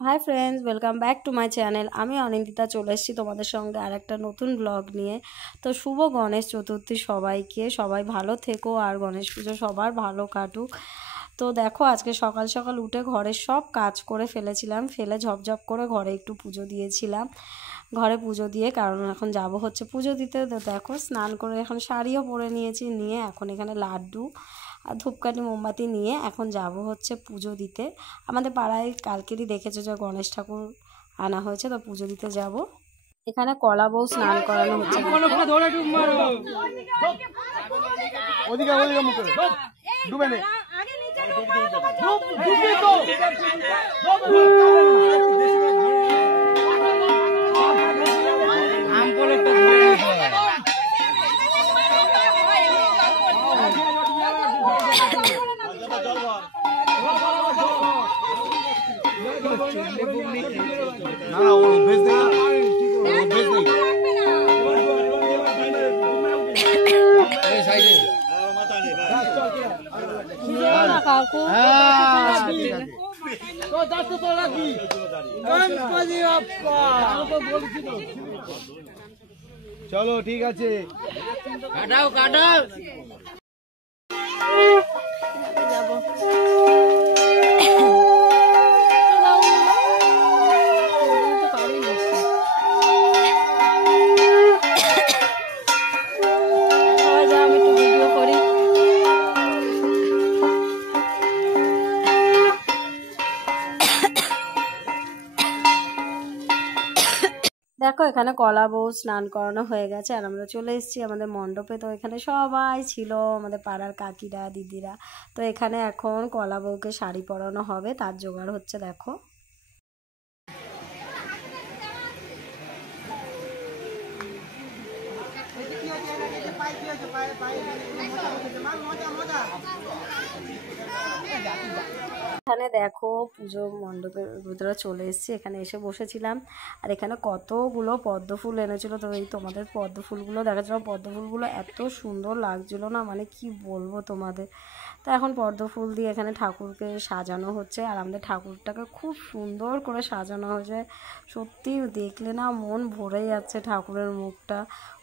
Hi friends, welcome back to my channel. আমি অনিন্দিতা চলে এসেছি তোমাদের সঙ্গে আর একটা নতুন ব্লগ নিয়ে। তো শুভ গণেশ চতুর্থী সবাইকে, সবাই ভালো থেকো আর গণেশ পুজো সবার ভালো কাটুক। তো দেখো, আজকে সকাল সকাল উঠে ঘরের সব কাজ করে ফেলেছিলাম, ফেলে ঝপঝপ করে ঘরে একটু পুজো দিয়েছিলাম। ঘরে পুজো দিয়ে কারণ এখন যাব হচ্ছে পুজো দিতে। তো দেখো, স্নান করে এখন শাড়িও পরে নিয়েছি, নিয়ে এখন এখানে লাড্ডু আর ধূপকাঠি মোমবাতি নিয়ে এখন যাব হচ্ছে পুজো দিতে। আমাদের পাড়ায় কালকেরই দেখেছো যে গণেশ ঠাকুর আনা হয়েছে, তো পুজো দিতে যাব। এখানে কলা বউ স্নান করানো হচ্ছে। চলো ঠিক আছে, কাটাও কাটাও। দেখো, এখানে কলা বউ স্নান করানো হয়ে গেছে আর আমরা চলে এসেছি আমাদের মণ্ডপে। তো এখানে সবাই ছিল, আমাদের পাড়ার কাকিরা দিদিরা। তো এখানে এখন কলা বউকে শাড়ি পরানো হবে, তার জোগাড় হচ্ছে। দেখো, এখানে দেখো পুজো মণ্ডপের ভিতরে চলে এসেছি, এখানে এসে বসেছিলাম। আর এখানে কতগুলো পদ্ম ফুল এনেছিল। তো এই তোমাদের পদ্ম ফুলগুলো দেখাচ্ছিল, পদ্ম ফুলগুলো এত সুন্দর লাগছিল না, মানে কি বলবো তোমাদের। তো এখন পদ্ম ফুল দিয়ে এখানে ঠাকুরকে সাজানো হচ্ছে আর আমাদের ঠাকুরটাকে খুব সুন্দর করে সাজানো হয়েছে। সত্যি দেখলে না মন ভরে যাচ্ছে, ঠাকুরের মুখটা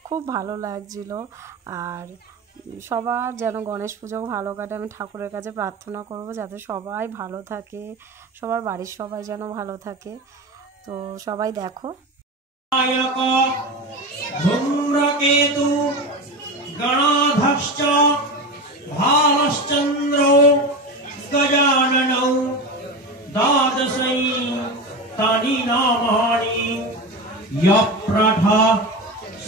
খুব ভালো লাগছিল। আর সবার যেন গণেশ পুজো ভালো কাটে, আমি ঠাকুরের কাছে প্রার্থনা করব যাতে সবাই ভালো থাকে, সবার বাড়ির সবাই যেন ভালো থাকে। তো সবাই দেখো, ধূম্রকেতু গণাধ্যক্ষ ভালশ্চন্দ্র গজাননৌ দ্বাদশৈ তানি নামানি ইয়প্রথা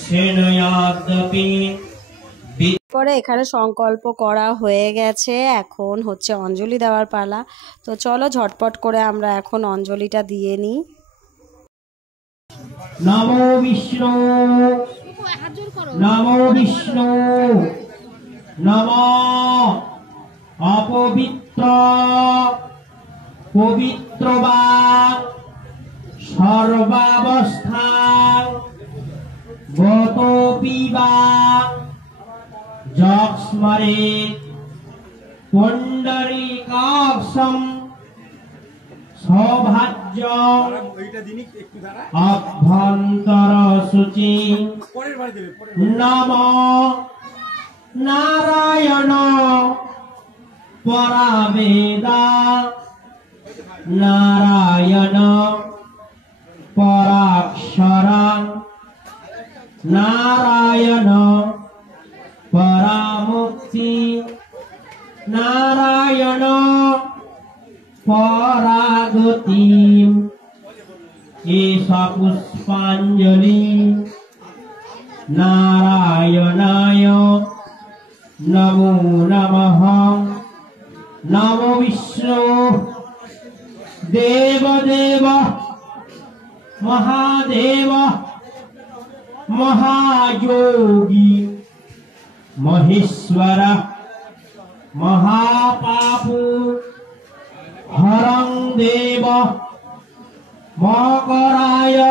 সেনয়াদ্যপি করে এখানে সংকল্প করা হয়ে গেছে। এখন হচ্ছে অঞ্জলি দেওয়ার পালা। তো চলো ঝটপট করে আমরা এখন অঞ্জলিটা দিয়ে নিই। নমো বিষ্ণু নমো বিষ্ণু নমো অপবিত্র পবিত্র বা সর্বাবস্থা গতোপি বা যক্ষ্মরে পুণ্ডরীকাক্ষম সৌভাজ্য অভ্যন্তর শুচি নম নারায়ণ পরাবেদা নারায়ণ পরাক্ষর নারায়ণ পরামুক্তি নারায়ণ পরাগতি এষা পুষ্পাঞ্জলি নারায়ণায় নমো নমঃ। নমো বিষ্ণু দেবদেব মহাদেব মহাযোগী মহেশ্বর মহাপাপু হরং দেব মকরায়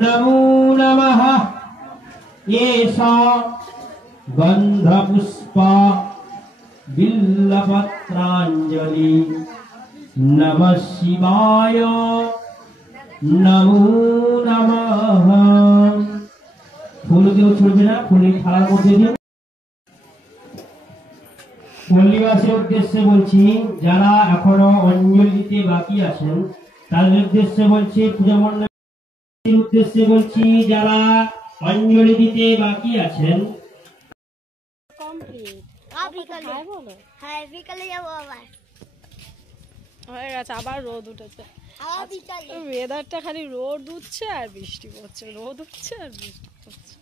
নমো নমঃ। एषा गन्धपुष्प बिल्लपत्राञ्जलि नमः शिवाय नमो नमः ফুল কেউ ছড়বে না ফুলের থালার মধ্যে দিন পল্লীবাসীর উদ্দেশ্যে বলছি যারা এখনো অঞ্জলি দিতে বাকি আছেন তাদের উদ্দেশ্যে বলছি পূজা মণ্ডপের উদ্দেশ্যে বলছি যারা অঞ্জলি দিতে বাকি আছেন কমপ্লিট বিকালে হ্যাঁ বলো হ্যাঁ বিকালে যাবো আবার হয়ে গেছে আবার রোদ উঠেছে আবার বিকালে ওয়েদারটা খালি রোদ উঠছে আর বৃষ্টি পড়ছে রোদ উঠছে আর বৃষ্টি পড়ছে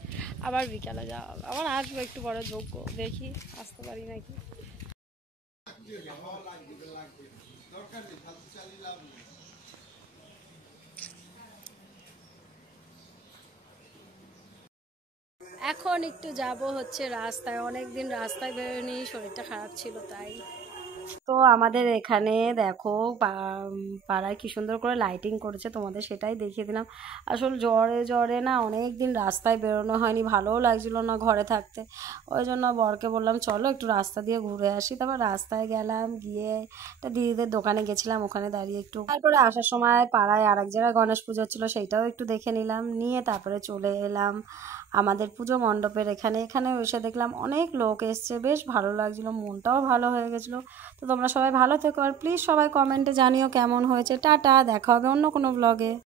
আবার বিকালে যাওয়া হবে আবার আসবো একটু পরে যোগ্য দেখি আসতে পারি নাকি এখন একটু যাব হচ্ছে রাস্তায় অনেকদিন রাস্তায় বেরোনি শরীরটা খারাপ ছিল তাই তো আমাদের এখানে দেখো পাড়ায় কি সুন্দর করে লাইটিং করেছে তোমাদের সেটাই দেখিয়ে দিলাম আসলে জ্বরে জ্বরে না অনেক দিন রাস্তায় বেরোনো হয়নি ভালোও লাগছিল না ঘরে থাকতে ওই জন্য বরকে বললাম চলো একটু রাস্তা দিয়ে ঘুরে আসি তারপর রাস্তায় গেলাম গিয়ে একটা দিদিদের দোকানে গেছিলাম ওখানে দাঁড়িয়ে একটু তারপরে আসার সময় পাড়ায় আরেক জায়গায় গণেশ পুজো ছিল সেইটাও একটু দেখে নিলাম নিয়ে তারপরে চলে এলাম আমাদের পুজো মণ্ডপের এখানে এসে দেখলাম অনেক লোক এসছে বেশ ভালো লাগছিল মনটাও ভালো হয়ে গেছিলো তো তোমরা সবাই ভালো থেকো আর প্লিজ সবাই কমেন্টে জানিও কেমন হয়েছে টাটা দেখা হবে অন্য কোনো ব্লগে।